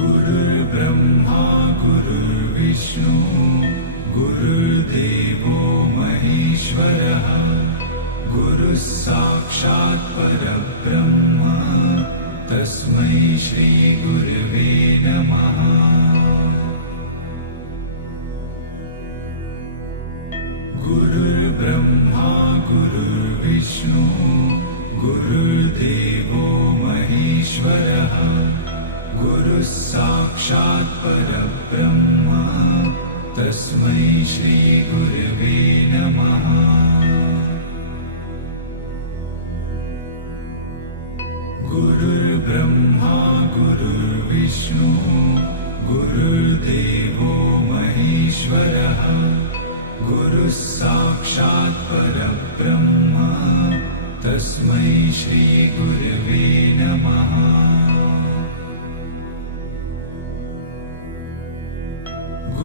गुरुर्ब्रह्मा गुरुर्विष्णु गुरुर्देवो महेश्वरः गुरुः साक्षात् परब्रह्म तस्मै श्री गुरवे नमः। गुरुर्ब्रह्मा गुरुर्विष्णु गुरुर्देवो महेश्वरः गुरुः साक्षात् परब्रह्म तस्मै श्री गुरवे नमः। गुरुर्ब्रह्मा गुरुर्विष्णु गुरुर्देवो महेश्वरः गुरुः साक्षात् परब्रह्म तस्मै श्री गुरवे नमः।